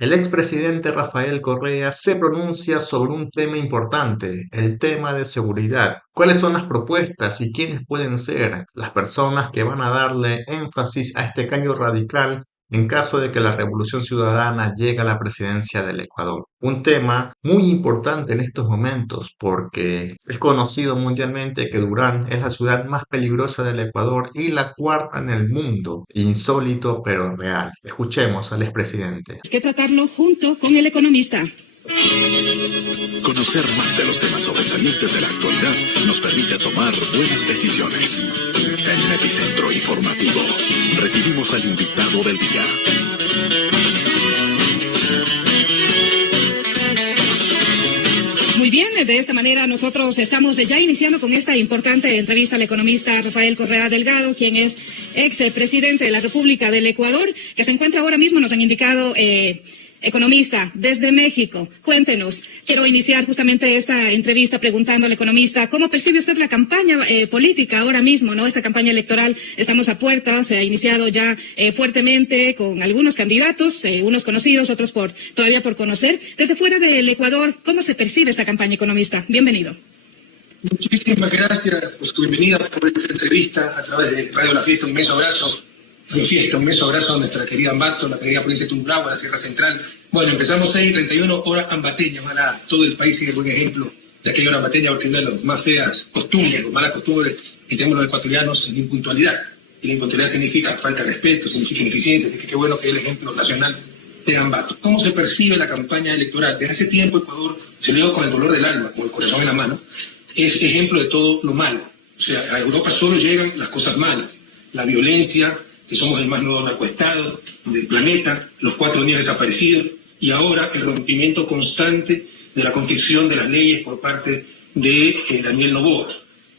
El expresidente Rafael Correa se pronuncia sobre un tema importante, el tema de seguridad. ¿Cuáles son las propuestas y quiénes pueden ser las personas que van a darle énfasis a este cambio radical en caso de que la Revolución Ciudadana llegue a la presidencia del Ecuador? Un tema muy importante en estos momentos porque es conocido mundialmente que Durán es la ciudad más peligrosa del Ecuador y la cuarta en el mundo. Insólito pero real. Escuchemos al expresidente. Que tratarlo junto con el economista. Conocer más de los temas sobresalientes de la actualidad nos permite tomar buenas decisiones. En Epicentro Informativo recibimos al invitado del día. Muy bien, de esta manera nosotros estamos ya iniciando con esta importante entrevista al economista Rafael Correa Delgado, quien es presidente de la República del Ecuador, que se encuentra ahora mismo, nos han indicado, economista, desde México. Cuéntenos, quiero iniciar justamente esta entrevista preguntando al economista, ¿cómo percibe usted la campaña política ahora mismo, no? Esta campaña electoral, estamos a puertas, se ha iniciado ya fuertemente con algunos candidatos, unos conocidos, otros todavía por conocer. Desde fuera del Ecuador, ¿cómo se percibe esta campaña, economista? Bienvenido. Muchísimas gracias por su bienvenida, por esta entrevista a través de Radio La Fiesta. Un inmenso abrazo. Un inmenso abrazo a nuestra querida Ambato, la querida provincia de Tungurahua, la Sierra Central. Bueno, empezamos 6:31 hora ambateña. Ojalá todo el país siga el buen ejemplo de aquella hora ambateña, porque tiene las más feas costumbres, las malas costumbres que tenemos los ecuatorianos en impuntualidad. Y la impuntualidad significa falta de respeto, significa ineficiencia, significa que bueno que el ejemplo nacional de Ambato. ¿Cómo se percibe la campaña electoral? Desde hace tiempo Ecuador, se lo digo con el dolor del alma, con el corazón en la mano, es ejemplo de todo lo malo. O sea, a Europa solo llegan las cosas malas, la violencia, que somos el más nuevo narcoestado del planeta, los 4 niños desaparecidos, y ahora el rompimiento constante de la construcción de las leyes por parte de Daniel Noboa,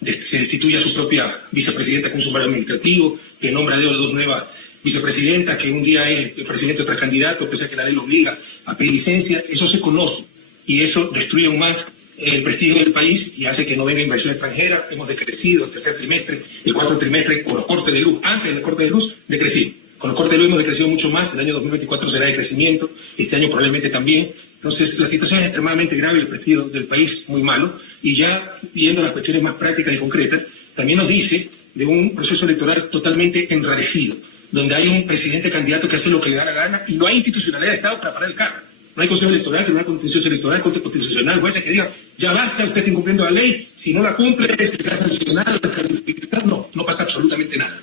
que destituye a su propia vicepresidenta con su sumario administrativo, que nombra a 2 nuevas vicepresidentas, que un día es el presidente, otro candidato, pese a que la ley lo obliga a pedir licencia. Eso se conoce, y eso destruye aún más el prestigio del país y hace que no venga inversión extranjera. Hemos decrecido el tercer trimestre, el cuarto trimestre con los cortes de luz. Antes del corte de luz, decrecí. Con los cortes de luz hemos decrecido mucho más. El año 2024 será de crecimiento, este año probablemente también. Entonces, la situación es extremadamente grave, el prestigio del país muy malo. Y ya viendo las cuestiones más prácticas y concretas, también nos dice de un proceso electoral totalmente enrarecido, donde hay un presidente candidato que hace lo que le da la gana y no hay institucionalidad de Estado para parar el cargo. No hay consejo electoral, tribunal contencioso electoral, corte constitucional, jueces que digan, ya basta, usted está incumpliendo la ley, si no la cumple, será sancionado, descalificado. No pasa absolutamente nada.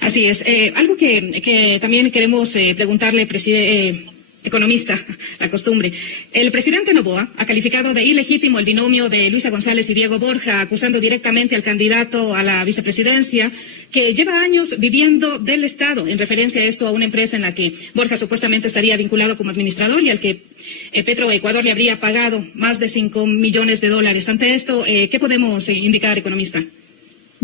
Así es. Algo que también queremos preguntarle, economista, la costumbre. El presidente Noboa ha calificado de ilegítimo el binomio de Luisa González y Diego Borja, acusando directamente al candidato a la vicepresidencia, que lleva años viviendo del Estado, en referencia a esto a una empresa en la que Borja supuestamente estaría vinculado como administrador y al que Petroecuador le habría pagado más de $5 millones. Ante esto, ¿qué podemos indicar, economista?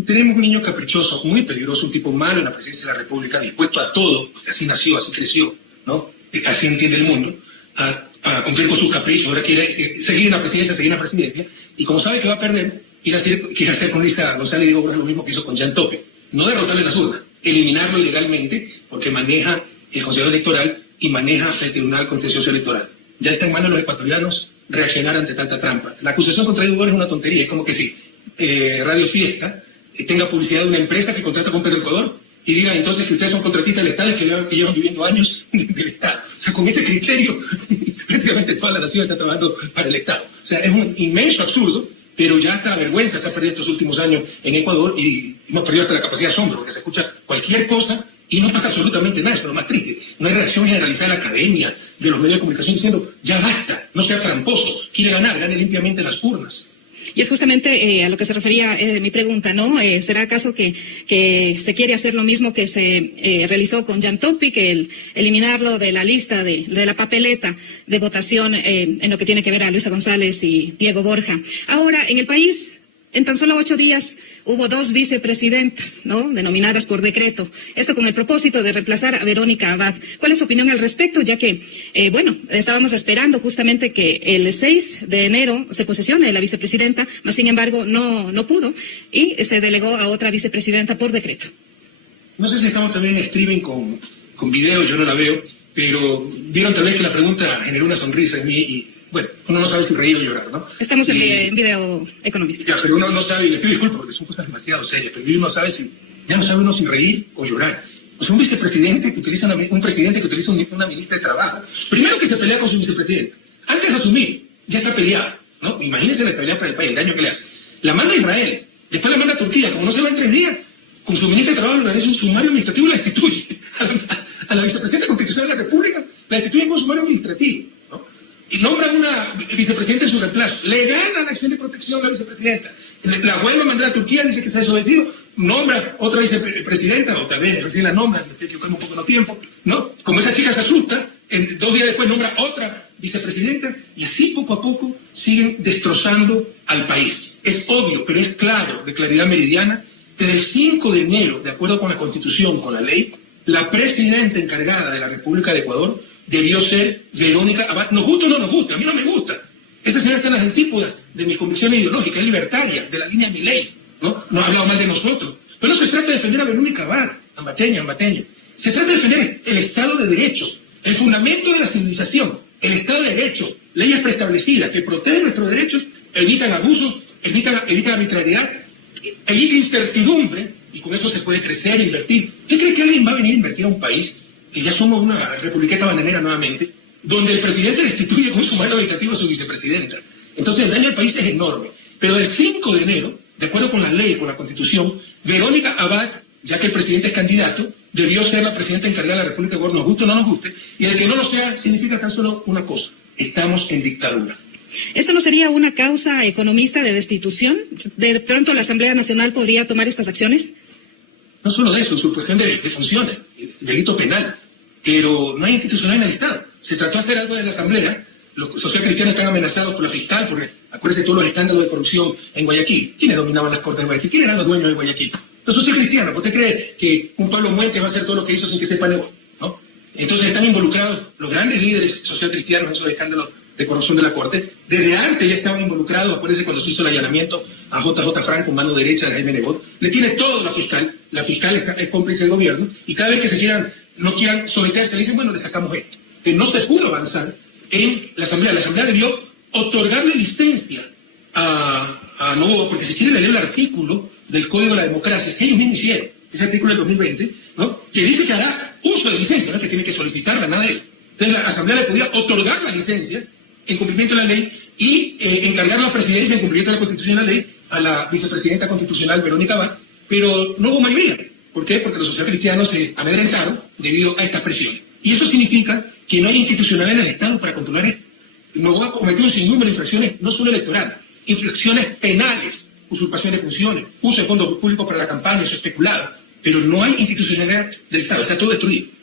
Tenemos un niño caprichoso, muy peligroso, un tipo malo en la presidencia de la República, dispuesto a todo, así nació, así creció, ¿no? Así entiende el mundo, a cumplir con sus caprichos. Ahora quiere seguir en la presidencia, y como sabe que va a perder, quiere hacer con Luisa González y Diego Borja lo mismo que hizo con Jean Tope. No derrotarle en las urnas, eliminarlo ilegalmente, porque maneja el Consejo Electoral y maneja el Tribunal Contencioso Electoral. Ya está en manos de los ecuatorianos reaccionar ante tanta trampa. La acusación contra Diego Borja es una tontería, es como que si Radio Fiesta tenga publicidad de una empresa que contrata con Petroecuador y diga entonces que ustedes son contratistas del Estado y que llevan viviendo años del Estado. O sea, con este criterio, prácticamente toda la nación está trabajando para el Estado. O sea, es un inmenso absurdo, pero ya hasta la vergüenza está perdida estos últimos años en Ecuador y hemos perdido hasta la capacidad de asombro, porque se escucha cualquier cosa y no pasa absolutamente nada. Es lo más triste. No hay reacción generalizada de la academia, de los medios de comunicación, diciendo, ya basta, no sea tramposo, quiere ganar, gane limpiamente las urnas. Y es justamente a lo que se refería mi pregunta, ¿no? ¿Será acaso que se quiere hacer lo mismo que se realizó con Jean Topi, que eliminarlo de la lista, de la papeleta de votación en lo que tiene que ver a Luisa González y Diego Borja? Ahora, en el país, en tan solo 8 días, hubo 2 vicepresidentas, ¿no? Denominadas por decreto. Esto con el propósito de reemplazar a Verónica Abad. ¿Cuál es su opinión al respecto? Ya que, estábamos esperando justamente que el 6 de enero se posesione la vicepresidenta, mas sin embargo no pudo y se delegó a otra vicepresidenta por decreto. No sé si estamos también en streaming con video, yo no la veo, pero vieron tal vez que la pregunta generó una sonrisa en mí y, bueno, uno no sabe si reír o llorar, ¿no? Estamos en video economista. Ya, pero uno no sabe, y le pido disculpas porque son cosas demasiado serias, pero uno sabe si, ya no sabe uno si reír o llorar. O sea, un vicepresidente que utiliza un presidente que utiliza una ministra de trabajo. Primero que se pelea con su vicepresidente. Antes de asumir, ya está peleado, ¿no? Imagínense la estabilidad para el país, el daño que le hace. La manda a Israel, después la manda a Turquía, como no se va en 3 días, con su ministra de trabajo le organiza un sumario administrativo y la destituye. A la vicepresidenta constitucional de la República la destituyen con sumario administrativo, ¿no? Y nombran una vicepresidenta en su reemplazo. Le gana la acción de protección a la vicepresidenta. La vuelve a mandar a Turquía, dice que está desobedecido. Nombra otra vicepresidenta, o tal vez recién la nombra, me estoy equivocando un poco en el tiempo, ¿no? Como esa chica se asusta, 2 días después nombra otra vicepresidenta, y así poco a poco siguen destrozando al país. Es obvio, pero es claro, de claridad meridiana, desde el 5 de enero, de acuerdo con la Constitución, con la ley, la presidenta encargada de la República de Ecuador debió ser Verónica Abad. ¿Nos gusta o no nos gusta? A mí no me gusta. Esta señora está en las antípodas de mis convicciones ideológicas, es libertaria, de la línea Milei, ¿no? No ha hablado mal de nosotros. Pero no se trata de defender a Verónica Abad, ambateño. Se trata de defender el Estado de Derecho, el fundamento de la civilización, el Estado de Derecho, leyes preestablecidas que protegen nuestros derechos, evitan abusos, evitan arbitrariedad, evitan incertidumbre, y con eso se puede crecer e invertir. ¿Qué cree que alguien va a venir a invertir a un país, que ya somos una republiqueta bananera nuevamente, donde el presidente destituye con sumario legislativo a su vicepresidenta? Entonces el daño al país es enorme. Pero el 5 de enero, de acuerdo con la ley, con la Constitución, Verónica Abad, ya que el presidente es candidato, debió ser la presidenta encargada de la República de Ecuador, nos guste o no nos guste, y el que no lo sea significa tan solo una cosa: estamos en dictadura. ¿Esto no sería una causa economista de destitución? ¿De pronto la Asamblea Nacional podría tomar estas acciones? No solo de eso, su cuestión de funciones, delito penal, pero no hay institucional en el Estado. Se trató de hacer algo de la Asamblea, los socialcristianos están amenazados por la fiscal, porque acuérdense de todos los escándalos de corrupción en Guayaquil. ¿Quiénes dominaban las cortes de Guayaquil? ¿Quiénes eran los dueños de Guayaquil? Los socialcristianos. ¿Usted cree que un Pablo Muentes va a hacer todo lo que hizo sin que sepa negocio? ¿No? Entonces están involucrados los grandes líderes socialcristianos en esos escándalos de corrupción de la Corte. Desde antes ya estaban involucrados, acuérdense cuando se hizo el allanamiento a JJ Franco, mano derecha de Jaime Nebot. Le tiene todo la fiscal es cómplice del gobierno, y cada vez que no quieran someterse, le dicen, bueno, le sacamos esto. Que no se pudo avanzar en la Asamblea. La Asamblea debió otorgarle licencia a Novoa, porque si quieren leer el artículo del Código de la Democracia, que ellos mismos hicieron, ese artículo del 2020, ¿no? Que dice que hará uso de licencia, no es que tiene que solicitarla, nada de eso. Entonces la Asamblea le podía otorgar la licencia en cumplimiento de la ley y encargar la presidencia en cumplimiento de la Constitución y la ley a la vicepresidenta constitucional Verónica Abad, pero no hubo mayoría. ¿Por qué? Porque los socialcristianos se amedrentaron debido a estas presiones. Y eso significa que no hay institucionalidad en el Estado para controlar esto. Novoa cometió un sinnúmero de infracciones, no solo electorales, infracciones penales, usurpación de funciones, uso de fondos públicos para la campaña, eso especulado, pero no hay institucionalidad del Estado, está todo destruido.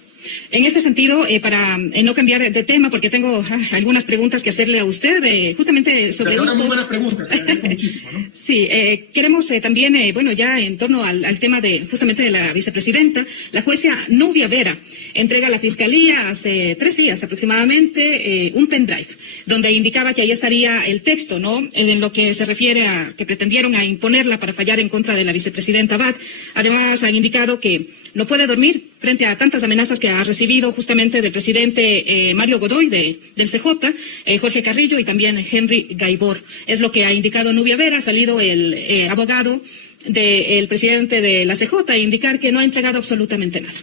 En este sentido, para no cambiar de tema, porque tengo algunas preguntas que hacerle a usted, justamente sobre... Pero ahora muy buenas preguntas, te agradezco muchísimo, ¿no? Sí, queremos también, bueno, ya en torno al tema justamente de la vicepresidenta, la jueza Nubia Vera entrega a la Fiscalía hace 3 días aproximadamente un pendrive, donde indicaba que ahí estaría el texto, ¿no? En lo que se refiere a que pretendieron a imponerla para fallar en contra de la vicepresidenta Abad. Además, han indicado que no puede dormir frente a tantas amenazas que ha recibido justamente del presidente Mario Godoy del CJ, Jorge Carrillo y también Henry Gaibor. Es lo que ha indicado Nubia Vera. Ha salido el abogado del presidente de la CJ a indicar que no ha entregado absolutamente nada.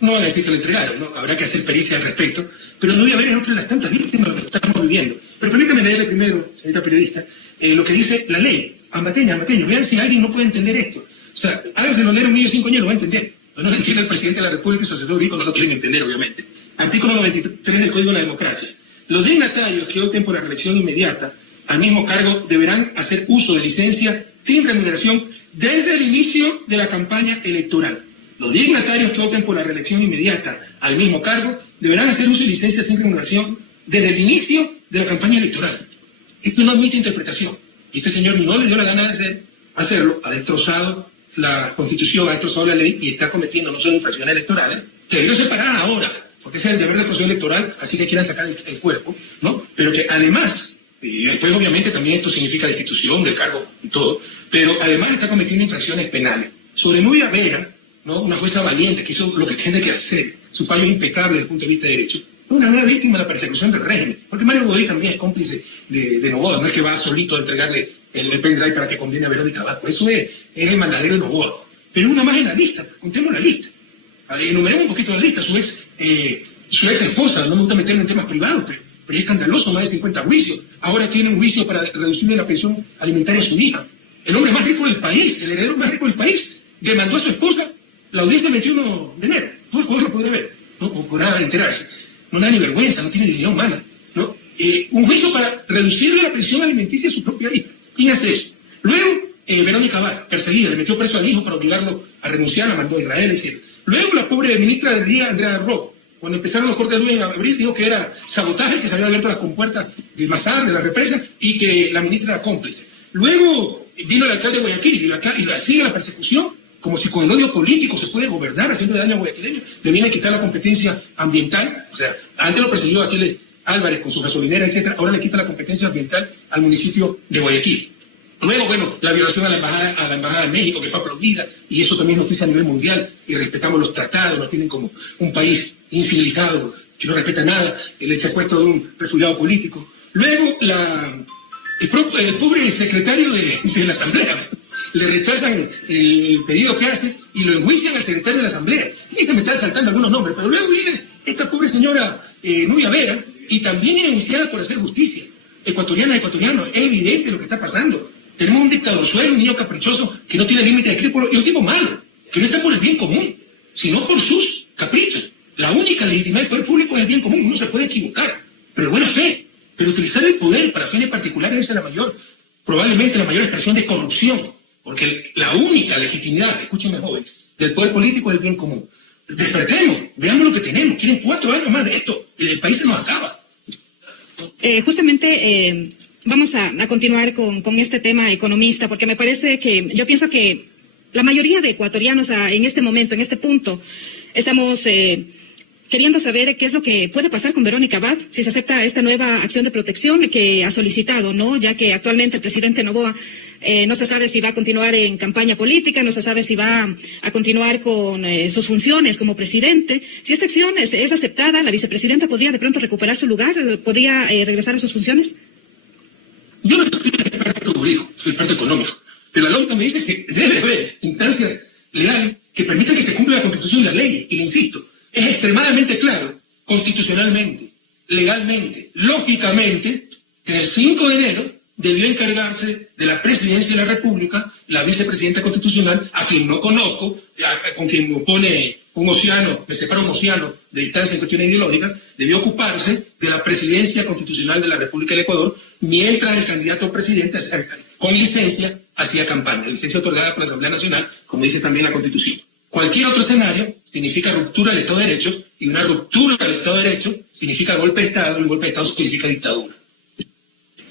No van a decir que lo entregaron, ¿no? Habrá que hacer pericia al respecto, pero Nubia Vera es otra de las tantas víctimas de lo que estamos viviendo. Pero permítame leerle primero, señorita periodista, lo que dice la ley. Ambateño, vean si alguien no puede entender esto. O sea, hágaselo leer a un niño de 5 años, lo va a entender. Pero no lo entiende el presidente de la República y su asesor jurídico no lo quieren entender, obviamente. Artículo 93 del Código de la Democracia. Los dignatarios que opten por la reelección inmediata al mismo cargo deberán hacer uso de licencia sin remuneración desde el inicio de la campaña electoral. Los dignatarios que opten por la reelección inmediata al mismo cargo deberán hacer uso de licencia sin remuneración desde el inicio de la campaña electoral. Esto no admite interpretación. Y este señor no le dio la gana de hacerlo, ha destrozado la Constitución, ha destrozado la ley y está cometiendo no solo infracciones electorales, que debió separar ahora, porque ese es el deber del proceso electoral, así que quieran sacar el cuerpo, ¿no? Pero que además, y después obviamente también esto significa destitución del cargo y todo, pero además está cometiendo infracciones penales. Sobre Nubia Vera, ¿no? Una jueza valiente que hizo lo que tiene que hacer, su fallo es impecable desde el punto de vista de derecho, es una nueva víctima de la persecución del régimen, porque Mario Godoy también es cómplice de Noboa, no es que va solito a entregarle el pendrive para que condene a Verónica Abad, eso es el mandadero de Noboa, pero una más en la lista, contemos la lista, enumeremos un poquito la lista, su ex esposa, no me gusta meterme en temas privados, pero es escandaloso, más de 50 juicios, ahora tiene un juicio para reducirle la pensión alimentaria a su hija, el hombre más rico del país, el heredero más rico del país, demandó a su esposa, la audiencia el 21 de enero, todo el poder lo podrá ver, ¿no? O podrá enterarse, no da ni vergüenza, no tiene dignidad humana, ¿no? Un juicio para reducirle la pensión alimenticia a su propia hija, ¿quién hace eso? Luego, Verónica Abad, perseguida, le metió preso al hijo para obligarlo a renunciar, la mandó a Israel, etc. Luego la pobre ministra del día, Andrea Robb, cuando empezaron los cortes de luz en abril, dijo que era sabotaje, que se habían abierto las compuertas de Mazar, de la represa, y que la ministra era cómplice. Luego vino el alcalde de Guayaquil y la sigue la persecución, como si con el odio político se puede gobernar haciendo daño a guayaquileños. Le viene a quitar la competencia ambiental, o sea, antes lo persiguió Aquiles Álvarez con su gasolinera, etcétera, ahora le quita la competencia ambiental al municipio de Guayaquil. Luego, bueno, la violación a la embajada de México, que fue aplaudida, y eso también es noticia a nivel mundial, y respetamos los tratados, nos tienen como un país incivilizado, que no respeta nada, el secuestro de un refugiado político. Luego, el pobre secretario de la Asamblea, le rechazan el pedido que hace y lo enjuician al secretario de la Asamblea. Y se me están saltando algunos nombres, pero luego viene esta pobre señora Nubia Vera, y también es enjuiciada por hacer justicia. Ecuatoriano, es evidente lo que está pasando. Tenemos un dictador suelo, un niño caprichoso que no tiene límite de escrúpulos y un tipo malo, que no está por el bien común, sino por sus caprichos. La única legitimidad del poder público es el bien común, uno se puede equivocar, pero de buena fe. Pero utilizar el poder para fines particulares es probablemente la mayor expresión de corrupción, porque la única legitimidad, escúchenme jóvenes, del poder político es el bien común. Despertemos, veamos lo que tenemos, quieren 4 años más de esto, y el país se nos acaba. Vamos a continuar con este tema economista, porque me parece que, yo pienso que la mayoría de ecuatorianos en este momento, en este punto, estamos queriendo saber qué es lo que puede pasar con Verónica Abad, si se acepta esta nueva acción de protección que ha solicitado, ¿no? Ya que actualmente el presidente Noboa no se sabe si va a continuar en campaña política, no se sabe si va a continuar con sus funciones como presidente. Si esta acción es aceptada, la vicepresidenta podría de pronto recuperar su lugar, podría regresar a sus funciones. Yo no soy experto jurídico, soy experto económico, pero la lógica me dice que debe haber instancias legales que permitan que se cumpla la Constitución y la ley, y le insisto, es extremadamente claro, constitucionalmente, legalmente, lógicamente, que el 5 de enero debió encargarse de la presidencia de la República la vicepresidenta constitucional, a quien no conozco, con quien me opone un océano, me separa un océano de distancia en cuestiones ideológicas, debió ocuparse de la presidencia constitucional de la República del Ecuador, mientras el candidato a presidente, con licencia, hacía campaña, licencia otorgada por la Asamblea Nacional, como dice también la Constitución. Cualquier otro escenario significa ruptura del Estado de Derecho, y una ruptura del Estado de Derecho significa golpe de Estado, y un golpe de Estado significa dictadura.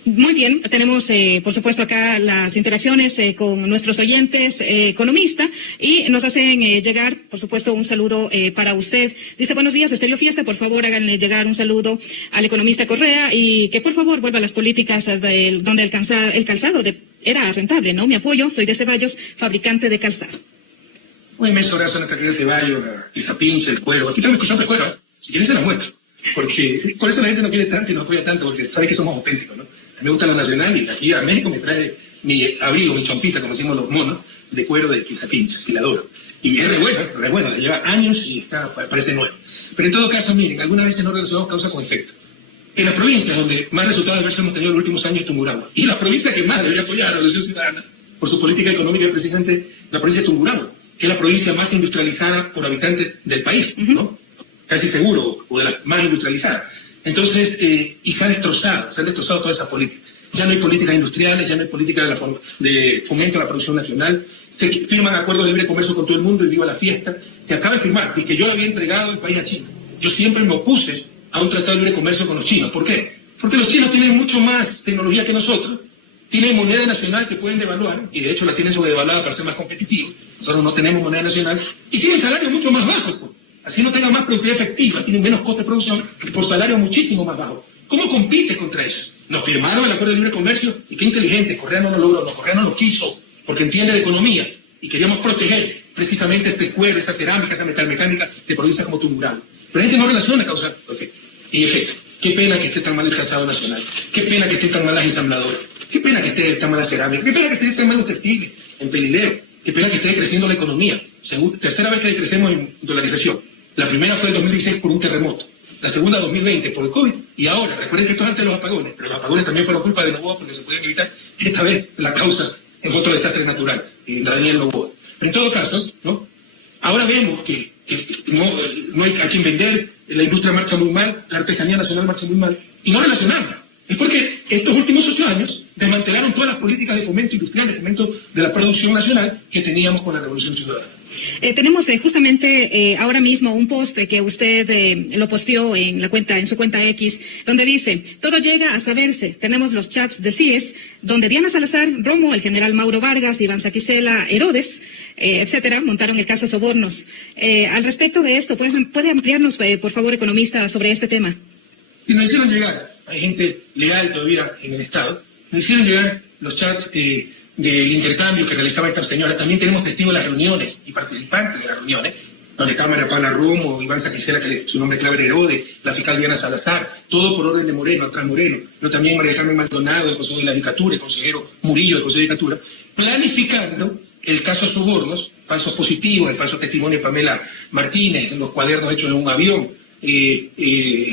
Muy bien, tenemos por supuesto acá las interacciones con nuestros oyentes economistas, y nos hacen llegar, por supuesto, un saludo para usted. Dice: buenos días, Estéreo Fiesta, por favor háganle llegar un saludo al economista Correa, y que por favor vuelva a las políticas donde el calzado era rentable, ¿no? Mi apoyo, soy de Ceballos, fabricante de calzado. Un inmenso abrazo a nuestra querida Ceballos, la Izapinche, el cuero. Aquí tengo escuchando el cuero, si quieren se la muestro, porque por eso la gente no quiere tanto y nos apoya tanto, porque sabe que somos auténticos, ¿no? Me gusta lo nacional, y aquí a México me trae mi abrigo, mi chompita, como decimos los monos, de cuero de Quizapinche, que la adoro. Y es re bueno, lleva años y parece nuevo. Pero en todo caso, miren, algunas veces no relacionamos causa con efecto. En las provincias donde más resultados adversos hemos tenido en los últimos años es Tungurahua. Y la provincia que más debería apoyar a la Revolución Ciudadana por su política económica es precisamente la provincia de Tungurahua, que es la provincia más industrializada por habitante del país, ¿no? Casi seguro, o de las más industrializadas. Entonces, y se han destrozado toda esa política. Ya no hay políticas industriales, ya no hay política de fomento a la producción nacional. Se firman acuerdos de libre comercio con todo el mundo y viva la fiesta. Se acaba de firmar, y que yo le había entregado el país a China. Yo siempre me opuse a un tratado de libre comercio con los chinos. ¿Por qué? Porque los chinos tienen mucho más tecnología que nosotros, tienen moneda nacional que pueden devaluar, y de hecho la tienen sobredevaluada para ser más competitivos. Nosotros no tenemos moneda nacional, y tienen salarios mucho más bajos, pues. Así no tengan más productividad efectiva, tienen menos coste de producción por salarios muchísimo más bajos. ¿Cómo compite contra eso? Nos firmaron el acuerdo de libre comercio, y qué inteligente, Correa no lo logró, Correa no lo quiso, porque entiende de economía, y queríamos proteger precisamente este cuero, esta cerámica, esta metalmecánica de provincias como Tungurahua. Pero la gente no relaciona causa y efecto. Qué pena que esté tan mal el calzado nacional. Qué pena que esté tan mal las ensambladoras. Qué pena que esté tan mal la cerámica. Qué pena que esté tan mal los textiles en Pelileo. Qué pena que esté creciendo la economía. Tercera vez que crecemos en dolarización. La primera fue el 2016 por un terremoto. La segunda 2020 por el COVID. Y ahora, recuerden que esto es antes de los apagones, pero los apagones también fueron culpa de Noboa porque se podían evitar. Esta vez la causa es otro desastre natural, la de Daniel Noboa. Pero en todo caso, ¿no? Ahora vemos que no hay a quien vender, la industria marcha muy mal, la artesanía nacional marcha muy mal, y no relacionamos. Es porque estos últimos 8 años desmantelaron todas las políticas de fomento industrial, de fomento de la producción nacional que teníamos con la Revolución Ciudadana. Tenemos justamente ahora mismo un post que usted lo posteó en su cuenta X, donde dice: todo llega a saberse. Tenemos los chats de CIES, donde Diana Salazar, Romo, el general Mauro Vargas, Iván Saquicela, Herodes, etcétera, montaron el caso Sobornos. Al respecto de esto, ¿puede ampliarnos, por favor, economista, sobre este tema? Y nos hicieron llegar, hay gente leal todavía en el Estado, nos hicieron llegar los chats del intercambio que realizaba esta señora. También tenemos testigos de las reuniones y participantes de las reuniones, donde estaba María Paula Romo, Iván Saquicela, que su nombre clave era Herodes, la fiscal Diana Salazar, todo por orden de Moreno, atrás Moreno, pero también María Carmen Maldonado, del Consejo de la Judicatura, el consejero Murillo, del Consejo de la Judicatura, planificando el caso Sobornos, falsos positivos, el falso testimonio de Pamela Martínez, los cuadernos hechos en un avión,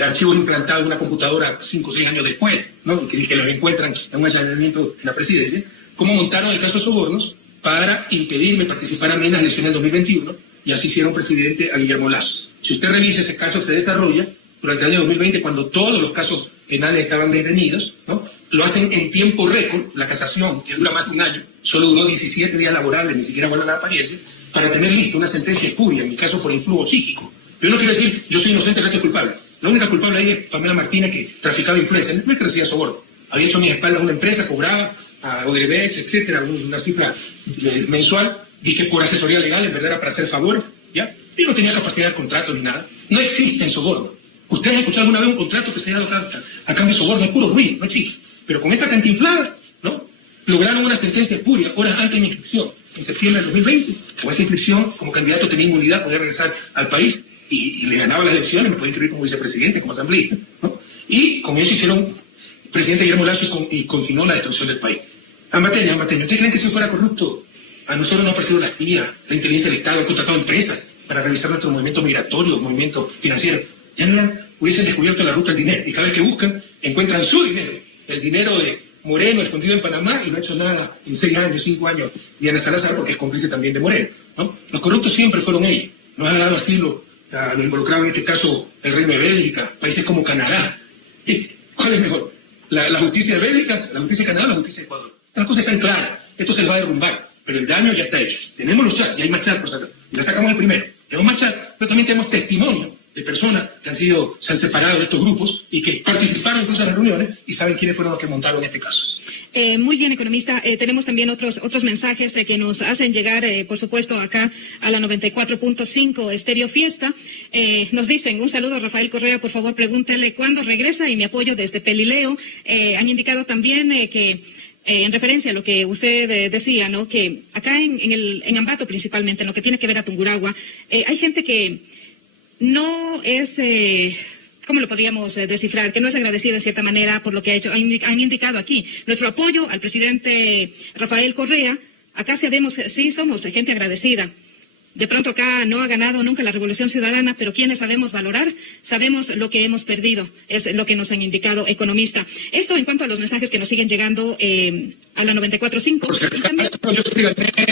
archivos implantados en una computadora 5 o 6 años después, ¿no? que los encuentran en un allanamiento en la presidencia. Cómo montaron el caso Sobornos para impedirme participar a mí en las elecciones del 2021, y así hicieron presidente a Guillermo Lasso. Si usted revisa ese caso, se desarrolla durante el año 2020, cuando todos los casos penales estaban detenidos, ¿no? Lo hacen en tiempo récord. La casación, que dura más de un año, solo duró 17 días laborables, ni siquiera vuelve a la apariencia, para tener lista una sentencia espuria, en mi caso por influjo psíquico. Yo no quiero decir, yo soy inocente, el resto es culpable. La única culpable ahí es Pamela Martínez, que traficaba influencia. No es que recibía soborno. Había hecho a mis espaldas una empresa, cobraba a Odebrecht, etcétera, una cifra mensual. Dije por asesoría legal, en verdad era para hacer favores, ¿ya? Y no tenía capacidad de contrato ni nada. No existe el soborno. ¿Ustedes han escuchado alguna vez un contrato que se haya dado a cambio de soborno? Es puro ruido, no existe. Pero con esta cantinflada, ¿no? Lograron una sentencia espuria horas antes de mi inscripción, en septiembre del 2020. Con esta inscripción, como candidato tenía inmunidad, podía regresar al país y le ganaba las elecciones, me podía inscribir como vicepresidente, como asambleísta, ¿no? Y con eso hicieron presidente Guillermo Lasso y continuó la destrucción del país. Amateño, ¿ustedes creen que si fuera corrupto? A nosotros nos ha parecido la espía, la inteligencia del Estado, han contratado empresas para revisar nuestros movimientos migratorios, movimientos financieros. Ya no hubiesen descubierto la ruta del dinero, y cada vez que buscan, encuentran su dinero, el dinero de Moreno escondido en Panamá, y no ha hecho nada en 6 años, 5 años, Diana Salazar, porque es cómplice también de Moreno, ¿no? Los corruptos siempre fueron ellos. Nos ha dado asilo a los involucrados, en este caso, el Reino de Bélgica, países como Canadá. ¿Cuál es mejor? ¿La justicia de Bélgica, la justicia de Canadá o la justicia de Ecuador? Las cosas están claras. Esto se les va a derrumbar, pero el daño ya está hecho. Tenemos los chats, ya hay más chats por sacar. Ya sacamos el primero. Tenemos más chats, pero también tenemos testimonio de personas que se han separado de estos grupos y que participaron incluso en las reuniones y saben quiénes fueron los que montaron este caso. Muy bien, economista. Tenemos también otros mensajes que nos hacen llegar, por supuesto, acá a la 94.5 Estéreo Fiesta. Nos dicen: un saludo a Rafael Correa, por favor, pregúntele cuándo regresa, y mi apoyo desde Pelileo. Han indicado también que en referencia a lo que usted decía, ¿no? Que acá en Ambato, principalmente, en lo que tiene que ver a Tungurahua, hay gente que no es... ¿Cómo lo podríamos descifrar? Que no es agradecida de cierta manera por lo que ha hecho. Han indicado aquí nuestro apoyo al presidente Rafael Correa. Acá sí somos gente agradecida. De pronto acá no ha ganado nunca la Revolución Ciudadana, pero quienes sabemos valorar, sabemos lo que hemos perdido. Es lo que nos han indicado, economista. Esto en cuanto a los mensajes que nos siguen llegando a la 94.5. Yo siempre gané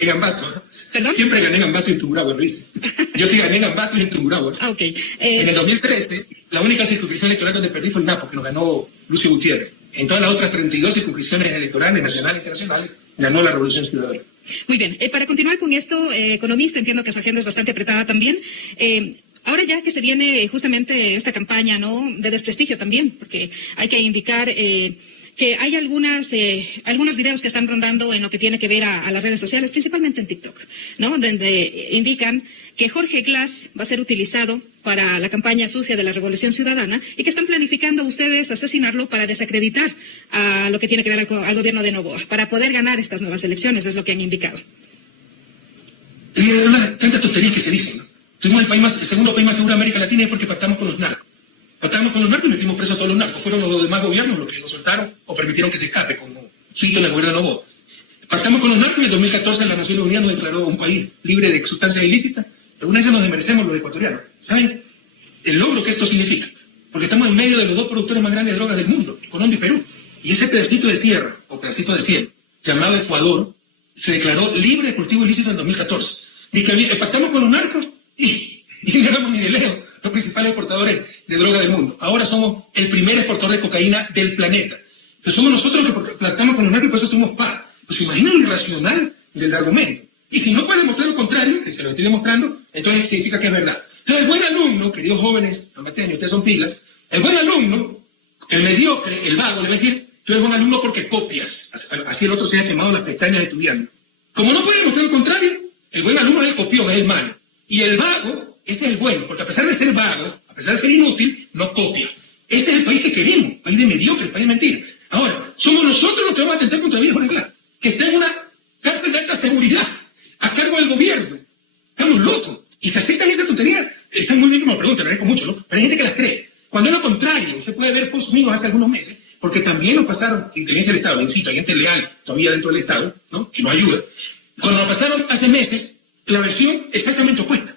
en Ambato, ¿no? ¿Perdón? Siempre gané en Ambato y en Tungurahua, Luis. Yo sí gané en Ambato y en Tungurahua. Ok. En el 2013, la única circunscripción electoral donde perdí fue el Napo, que nos ganó Lucio Gutiérrez. En todas las otras 32 circunscripciones electorales, nacionales e internacionales, ganó la Revolución Ciudadana. Muy bien. Para continuar con esto, economista, entiendo que su agenda es bastante apretada también. Ahora ya que se viene justamente esta campaña, ¿no?, de desprestigio también, porque hay que indicar que hay algunos videos que están rondando en lo que tiene que ver a las redes sociales, principalmente en TikTok, ¿no?, donde indican que Jorge Glass va a ser utilizado para la campaña sucia de la Revolución Ciudadana y que están planificando ustedes asesinarlo para desacreditar a lo que tiene que ver al gobierno de Noboa, para poder ganar estas nuevas elecciones, es lo que han indicado. Tantas tonterías que se dicen, ¿no? Tuvimos el segundo país más seguro de América Latina y porque pactamos con los narcos. Pactamos con los narcos y metimos preso a todos los narcos. Fueron los demás gobiernos los que lo soltaron o permitieron que se escape, como Fito en el gobierno de Noboa. Pactamos con los narcos y en el 2014 la Naciones Unidas nos declaró un país libre de sustancias ilícitas. Alguna vez nos desmerecemos los ecuatorianos. ¿Saben el logro que esto significa? Porque estamos en medio de los dos productores más grandes de drogas del mundo, Colombia y Perú. Y ese pedacito de tierra, o pedacito de cielo, llamado Ecuador, se declaró libre de cultivo ilícito en 2014. Y que pactamos con los narcos y no éramos ni de lejos los principales exportadores de droga del mundo. Ahora somos el primer exportador de cocaína del planeta. Pero somos nosotros los que pactamos con los narcos y por eso somos paz. Pues imaginen lo irracional del argumento. Y si no puede demostrar lo contrario, que se lo estoy demostrando, entonces significa que es verdad. Entonces el buen alumno, queridos jóvenes, amateños, ustedes son pilas, el buen alumno, el mediocre, el vago, le va a decir, tú eres buen alumno porque copias. Así el otro se ha quemado las pestañas estudiando. Como no puede demostrar lo contrario, el buen alumno es el copión, es el malo. Y el vago, este es el bueno, porque a pesar de ser vago, a pesar de ser inútil, no copia. Este es el país que queremos, país de mediocres, país de mentira. Ahora, somos nosotros los que vamos a atentar contra la vida de Jorge Glass, que está en una cárcel de alta seguridad, a cargo del gobierno. Estamos locos. Y si aceptan esta tontería, están muy bien que me lo pregunten, agradezco mucho, ¿no? Pero hay gente que las cree. Cuando es lo contrario, usted puede ver posts míos hace algunos meses, porque también nos pasaron, inteligencia del Estado, le incito, hay gente leal todavía dentro del Estado, ¿no? Que nos ayuda. Cuando nos pasaron hace meses, la versión exactamente opuesta.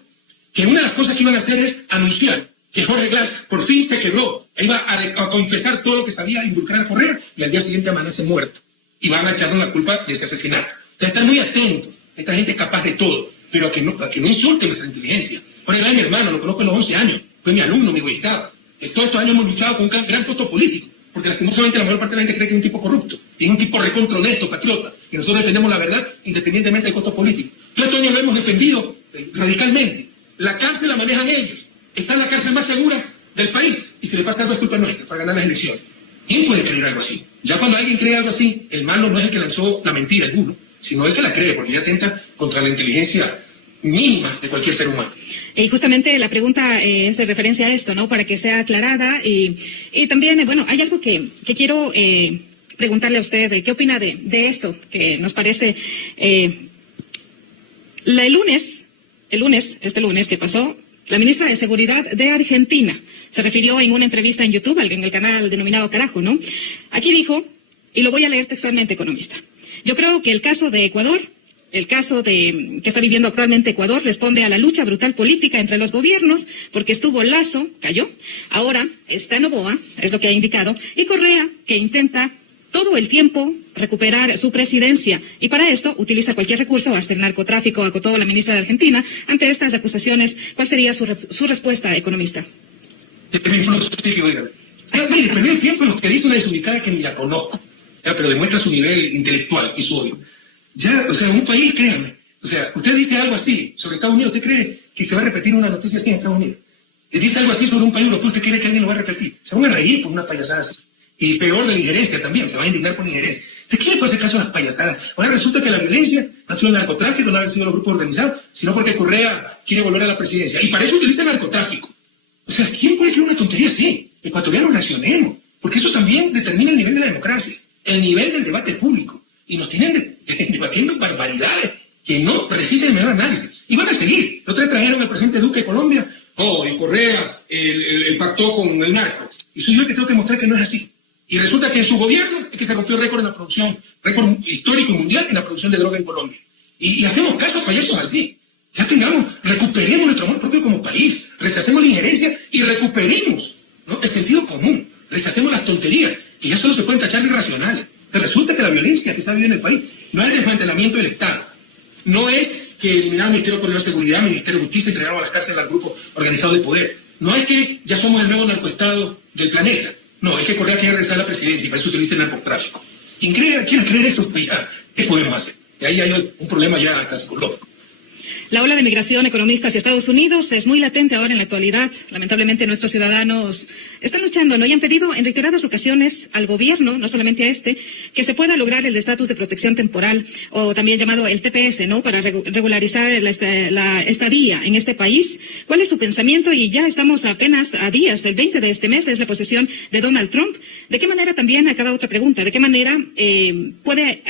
Que una de las cosas que iban a hacer es anunciar que Jorge Glass por fin se quebró, e iba a confesar todo lo que sabía involucrar a Correa, y al día siguiente amanece muerto. Y van a echarle la culpa de ese asesinato. Entonces, están muy atentos. Esta gente es capaz de todo, pero a que no insulte nuestra inteligencia. Jorge Glass es mi hermano, lo conozco a los 11 años. Fue mi alumno, mi boyestado. Todos estos años hemos luchado con un gran costo político, porque lastimosamente la mayor parte de la gente cree que es un tipo corrupto, y es un tipo recontra honesto, patriota, y nosotros defendemos la verdad independientemente del costo político. Todos estos años lo hemos defendido radicalmente. La cárcel la manejan ellos. Está en la cárcel más segura del país, y si le pasa algo es culpa nuestra para ganar las elecciones. ¿Quién puede creer algo así? Ya cuando alguien cree algo así, el malo no es el que lanzó la mentira, el bulo, sino el que la cree, porque ya atenta contra la inteligencia mínima de cualquier ser humano. Y justamente la pregunta es de referencia a esto, ¿no? Para que sea aclarada. Y también, bueno, hay algo que quiero preguntarle a usted. ¿Qué opina de esto? Que nos parece... Este lunes que pasó, la ministra de Seguridad de Argentina se refirió en una entrevista en YouTube, en el canal denominado Carajo, ¿no? Aquí dijo, y lo voy a leer textualmente, economista. Yo creo que el caso de Ecuador, el caso que está viviendo actualmente Ecuador, responde a la lucha brutal política entre los gobiernos, porque estuvo Lasso, cayó, ahora está Noboa, es lo que ha indicado, y Correa, que intenta todo el tiempo recuperar su presidencia, y para esto utiliza cualquier recurso, hasta el narcotráfico, acotó la ministra de Argentina. Ante estas acusaciones, ¿cuál sería su respuesta, economista? Mire, perdí el tiempo en lo que dice una desubicada que ni la conozco, pero demuestra su nivel intelectual y su odio. Ya, o sea, un país, créanme, o sea, usted dice algo así sobre Estados Unidos, ¿usted cree que se va a repetir una noticia así en Estados Unidos? Dice algo así sobre un país europeo, ¿usted cree que alguien lo va a repetir? Se van a reír por unas payasadas así. Y peor de la injerencia también, se va a indignar por injerencia. ¿De quién le puede hacer caso a las payasadas? Ahora resulta que la violencia no ha sido el narcotráfico, no ha sido los grupos organizados, sino porque Correa quiere volver a la presidencia. Y para eso utiliza el narcotráfico. O sea, ¿quién puede creer una tontería así? Ecuatorianos, reaccionemos, porque eso también determina el nivel de la democracia, el nivel del debate público. Y nos tienen debatiendo barbaridades que no resisten el menor análisis. Y van a seguir. La otra vez trajeron al presidente Duque de Colombia, y Correa el pactó con el narco. Y soy yo el que tengo que mostrar que no es así. Y resulta que en su gobierno es que se rompió récord en la producción, récord histórico y mundial en la producción de droga en Colombia. Y hacemos caso a payasos así. Ya recuperemos nuestro amor propio como país, rechacemos la injerencia y recuperemos, ¿no?, el sentido común, rechacemos las tonterías, que ya solo se pueden tachar de irracionales. Pero resulta que la violencia que está viviendo en el país no es el desmantelamiento del Estado, no es que eliminar el Ministerio de Seguridad, el Ministerio de Justicia y entregaron a las cárceles al grupo organizado de poder, no es que ya somos el nuevo narcoestado del planeta. No, es que Correa quiere regresar a la presidencia y para eso utiliza el narcotráfico. Quien quiera creer esto, pues ya, ¿qué podemos hacer? Y ahí hay un problema ya casi psicológico. La ola de migración economista hacia Estados Unidos es muy latente ahora en la actualidad. Lamentablemente nuestros ciudadanos están luchando, ¿no? Y han pedido en reiteradas ocasiones al gobierno, no solamente a que se pueda lograr el estatus de protección temporal, o también llamado el TPS, ¿no?, para regularizar la estadía en este país. ¿Cuál es su pensamiento? Y ya estamos apenas a días, el 20 de este mes es la posesión de Donald Trump. ¿De qué manera también, acaba otra pregunta, de qué manera puede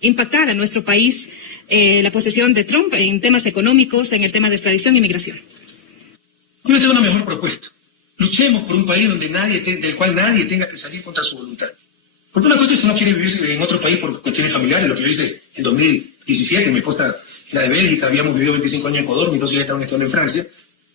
impactar a nuestro país la posición de Trump en temas económicos, en el tema de extradición y migración? Yo les tengo una mejor propuesta. Luchemos por un país donde del cual nadie tenga que salir contra su voluntad. Porque una cosa es que uno quiere vivir en otro país por cuestiones familiares, lo que yo hice en 2017, mi esposa era de Bélgica, habíamos vivido 25 años en Ecuador, mis dos hijas estaban estudiando en Francia,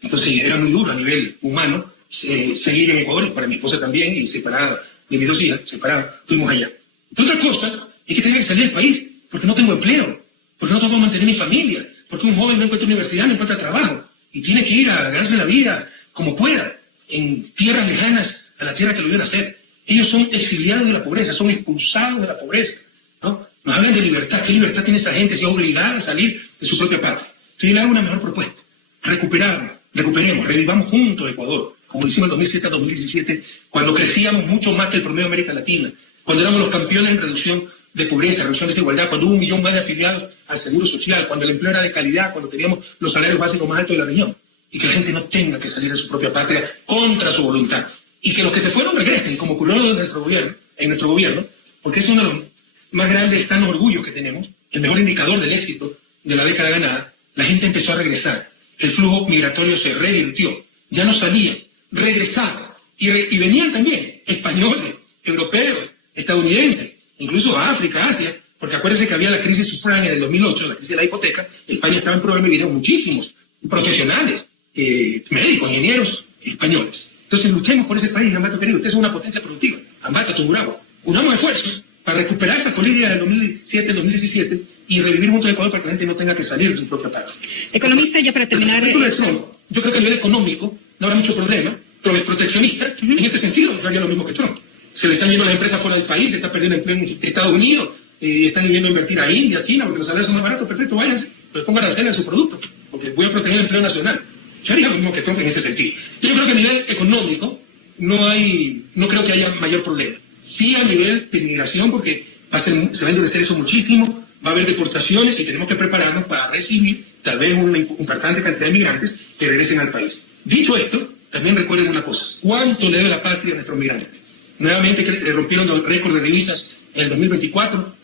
entonces era muy duro a nivel humano seguir en Ecuador, y para mi esposa también, y separada de mis dos hijas, separadas, fuimos allá. Otra cosa es que tenga que salir del país, porque no tengo empleo, porque no tengo que mantener mi familia, porque un joven no encuentra universidad, no encuentra trabajo, y tiene que ir a ganarse la vida como pueda, en tierras lejanas a la tierra que lo vio nacer. Ellos son exiliados de la pobreza, son expulsados de la pobreza, ¿no? Nos hablan de libertad. ¿Qué libertad tiene esa gente si es obligada a salir de su propia patria? Entonces yo le hago una mejor propuesta. Recuperemos, revivamos juntos Ecuador, como lo hicimos en 2007 a 2017, cuando crecíamos mucho más que el promedio de América Latina, cuando éramos los campeones en reducción de pobreza, reducción de desigualdad, cuando hubo 1 millón más de afiliados al Seguro Social, cuando el empleo era de calidad, cuando teníamos los salarios básicos más altos de la región, y que la gente no tenga que salir de su propia patria contra su voluntad. Y que los que se fueron regresen, como ocurrió en nuestro gobierno, porque es uno de los más grandes están los orgullos que tenemos, el mejor indicador del éxito de la década ganada. La gente empezó a regresar, el flujo migratorio se revirtió, ya no salían, regresaban, y venían también españoles, europeos, estadounidenses, incluso a África, Asia, porque acuérdense que había la crisis subprime en el 2008, la crisis de la hipoteca. España estaba en problema y vinieron muchísimos profesionales, médicos, ingenieros españoles. Entonces luchemos por ese país, Ambato querido. Usted es una potencia productiva. Ambato, Tungurahua. Unamos esfuerzos para recuperar esa política del 2007-2017 y revivir junto a Ecuador para que la gente no tenga que salir de su propia patria. Economista, ya para terminar... Yo creo que a nivel económico no habrá mucho problema. Trump es proteccionista. En este sentido, yo haría lo mismo que Trump. Se le están yendo las empresas fuera del país, se está perdiendo empleo en Estados Unidos, están yendo a invertir a India, China, porque los salarios son más baratos. Perfecto, váyanse, pero pongan aranceles en su producto, porque voy a proteger el empleo nacional. Yo haría lo mismo que Trump en ese sentido. Yo creo que a nivel económico no creo que haya mayor problema. Sí a nivel de migración, porque se va a endurecer eso muchísimo, va a haber deportaciones y tenemos que prepararnos para recibir tal vez una importante cantidad de migrantes que regresen al país. Dicho esto, también recuerden una cosa: ¿cuánto le debe la patria a nuestros migrantes? Nuevamente rompieron los récords de divisas en el 2024,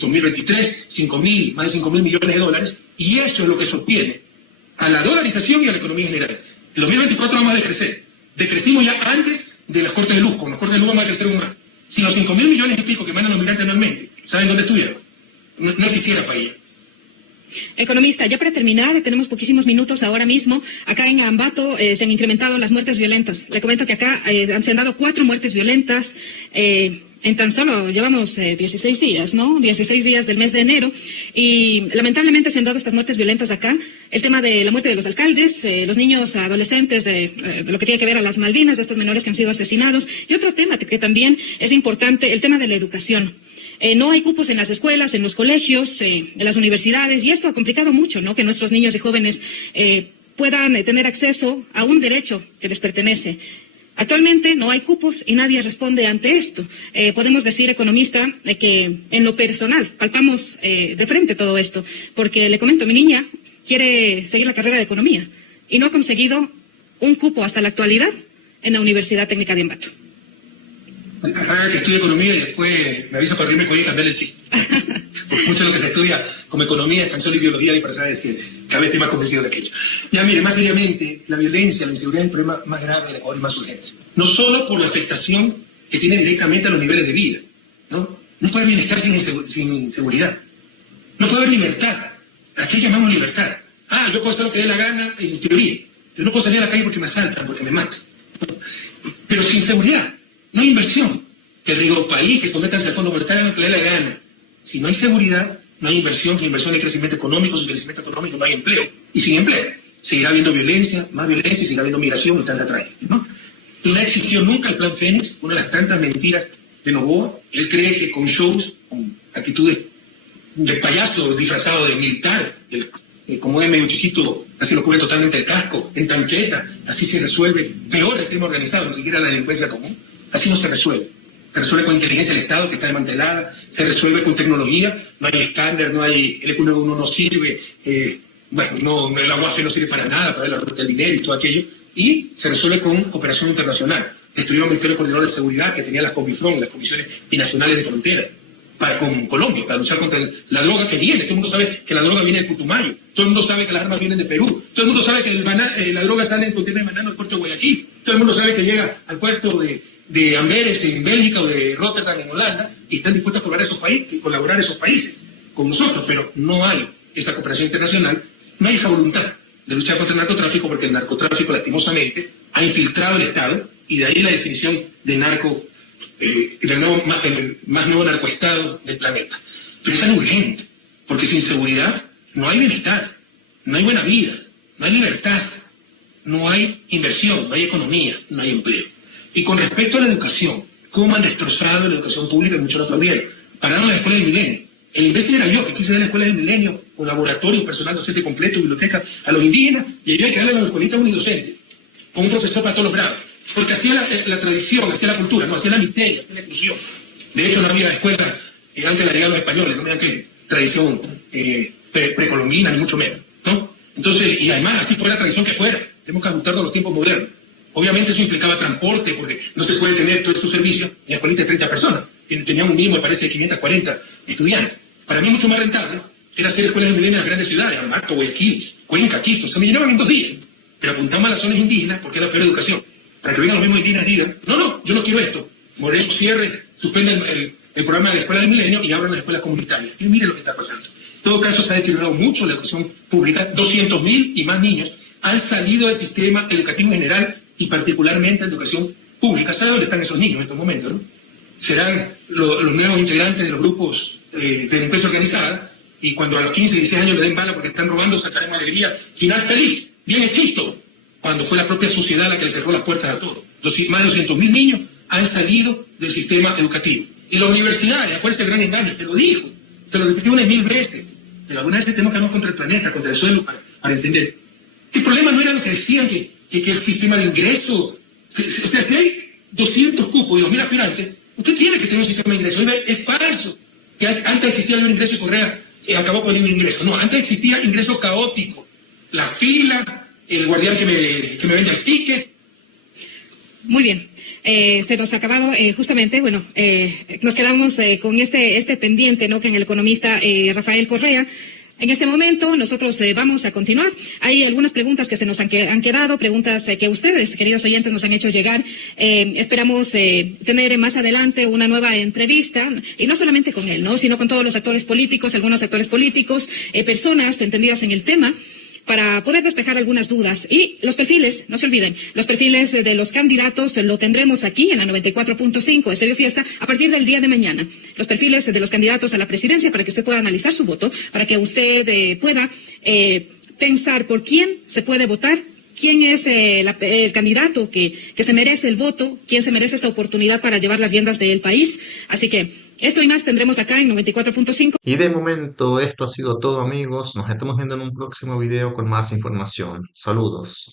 2023, más de 5.000 millones de dólares, y eso es lo que sostiene a la dolarización y a la economía en general. En 2024 vamos a decrecer. Decrecimos ya antes de las cortes de luz. Con los cortes de luz vamos a decrecer aún más. Si los 5.000 millones y pico que mandan los migrantes anualmente, ¿saben dónde estuvieron? No existiera país. Economista, ya para terminar, tenemos poquísimos minutos ahora mismo. Acá en Ambato se han incrementado las muertes violentas. Le comento que acá se han dado 4 muertes violentas. En tan solo llevamos 16 días, ¿no? 16 días del mes de enero. Y lamentablemente se han dado estas muertes violentas acá. El tema de la muerte de los alcaldes, los niños adolescentes, de lo que tiene que ver a las Malvinas, de estos menores que han sido asesinados. Y otro tema que también es importante, el tema de la educación. No hay cupos en las escuelas, en los colegios, en las universidades, y esto ha complicado mucho, ¿no? Que nuestros niños y jóvenes puedan tener acceso a un derecho que les pertenece. Actualmente no hay cupos y nadie responde ante esto. Podemos decir, economista, que en lo personal palpamos de frente todo esto, porque le comento, mi niña quiere seguir la carrera de economía y no ha conseguido un cupo hasta la actualidad en la Universidad Técnica de Ambato. Haga que estudie economía y después me avisa para irme con ella y cambiar el chip. Porque mucho de lo que se estudia como economía es tan solo ideología disfrazada de ciencia. Cada vez estoy más convencido de aquello. Ya mire, más seriamente, la violencia, la inseguridad es el problema más grave del Ecuador y más urgente. No solo por la afectación que tiene directamente a los niveles de vida, ¿no? No puede haber bienestar sin inseguridad. No puede haber libertad. ¿A qué llamamos libertad? Yo puedo hacer lo que dé la gana en teoría. Yo no puedo salir a la calle porque me asaltan, porque me matan. Pero sin seguridad no hay inversión. Que el rigo país, que sometanse al Fondo Monetario, no le dé la gana. Si no hay seguridad, no hay inversión. Sin inversión no hay crecimiento económico. Sin crecimiento económico no hay empleo. Y sin empleo seguirá habiendo violencia, más violencia, y seguirá habiendo migración y tanta tragedia, ¿no? No existió nunca el Plan Fénix, una de las tantas mentiras de Noboa. Él cree que con shows, con actitudes de payaso disfrazado de militar, como es medio chiquito, así lo cubre totalmente el casco, en tanqueta, así se resuelve peor el crimen organizado, ni siquiera la delincuencia común. Así no se resuelve. Se resuelve con inteligencia del Estado, que está desmantelada, se resuelve con tecnología, no hay escáner, no hay, el EQ91 no sirve, el aguaje no sirve para nada, para la ruta del dinero y todo aquello, y se resuelve con cooperación internacional. Destruyó el Ministerio Coordinador de Seguridad, que tenía las COMIFRON, las Comisiones Binacionales de Frontera. con Colombia, para luchar contra la droga que viene. Todo el mundo sabe que la droga viene de Putumayo, todo el mundo sabe que las armas vienen de Perú, todo el mundo sabe que la droga sale en contenedores de banano del puerto de Guayaquil, todo el mundo sabe que llega al puerto de Amberes en Bélgica o de Rotterdam en Holanda, y están dispuestos a colaborar esos países con nosotros, pero no hay esa cooperación internacional, no hay esa voluntad de luchar contra el narcotráfico, porque el narcotráfico lastimosamente ha infiltrado el Estado, y de ahí la definición de narco, el más nuevo narcoestado del planeta. Pero es tan urgente, porque sin seguridad no hay bienestar, no hay buena vida, no hay libertad, no hay inversión, no hay economía, no hay empleo. Y con respecto a la educación, cómo han destrozado la educación pública, y muchos lo aplaudieron. Pararon las escuelas del milenio. El imbécil era yo, que quise dar la escuela del milenio, con laboratorio, personal docente completo, biblioteca, a los indígenas, y había que darle a las escuelitas unidocentes, con un profesor para todos los grados. Porque hacía la tradición, hacía la cultura, no, hacía la misteria, hacía la inclusión. De hecho, no había escuela antes de la llegada de los españoles, no había que tradición precolombina, ni mucho menos, ¿no? Entonces, y además, así fue la tradición que fuera, tenemos que ajustarnos a los tiempos modernos. Obviamente eso implicaba transporte, porque no se puede tener todos estos servicios en la escuelita de 30 personas. Tenían un mínimo, me parece, de 540 estudiantes. Para mí, mucho más rentable era hacer escuelas de milenio en las grandes ciudades, Ambato, Guayaquil, Cuenca, Quito. Se me llenaban en 2 días. Pero apuntamos a las zonas indígenas porque era la peor educación. Para que vengan los mismos indígenas y digan, no, yo no quiero esto. Moreno cierre, suspende el programa de la escuela del milenio y abran las escuelas comunitarias. Y mire lo que está pasando. En todo caso, se ha deteriorado mucho la educación pública. 200.000 y más niños han salido del sistema educativo en general y particularmente en educación pública. ¿Sabe dónde están esos niños en estos momentos, no? Serán los nuevos integrantes de los grupos de delincuencia organizada, y cuando a los 15, 16 años le den bala porque están robando, sacaremos alegría. Final feliz, bien hechisto, cuando fue la propia sociedad la que le cerró las puertas a todos. Más de 200.000 niños han salido del sistema educativo. Y las universidades, acuérdense el gran engaño, te lo dijo, se lo repitió unas 1000 veces, pero alguna vez tenemos que hablar contra el planeta, contra el suelo, para entender. El problema no era lo que decían, que el sistema de ingreso, o sea, si hay 200 cupos y 2.000 aspirantes, usted tiene que tener un sistema de ingreso. Es falso que antes existía el libre ingreso y Correa acabó con el libre ingreso. No, antes existía ingreso caótico. La fila, el guardián que me vende el ticket. Muy bien. Se nos ha acabado justamente, bueno, nos quedamos con este pendiente, ¿no? Que en el economista Rafael Correa. En este momento nosotros vamos a continuar. Hay algunas preguntas que se nos han quedado, preguntas que ustedes, queridos oyentes, nos han hecho llegar. Esperamos tener más adelante una nueva entrevista, y no solamente con él, ¿no? Sino con todos los actores políticos, algunos actores políticos, personas entendidas en el tema, para poder despejar algunas dudas. Y los perfiles, no se olviden, los perfiles de los candidatos lo tendremos aquí en la 94.5 Estéreo Fiesta a partir del día de mañana. Los perfiles de los candidatos a la presidencia, para que usted pueda analizar su voto, para que usted pueda pensar por quién se puede votar, quién es el candidato que se merece el voto, quién se merece esta oportunidad para llevar las riendas del país. Así que esto y más tendremos acá en 94.5. Y de momento esto ha sido todo, amigos. Nos estamos viendo en un próximo video con más información. Saludos.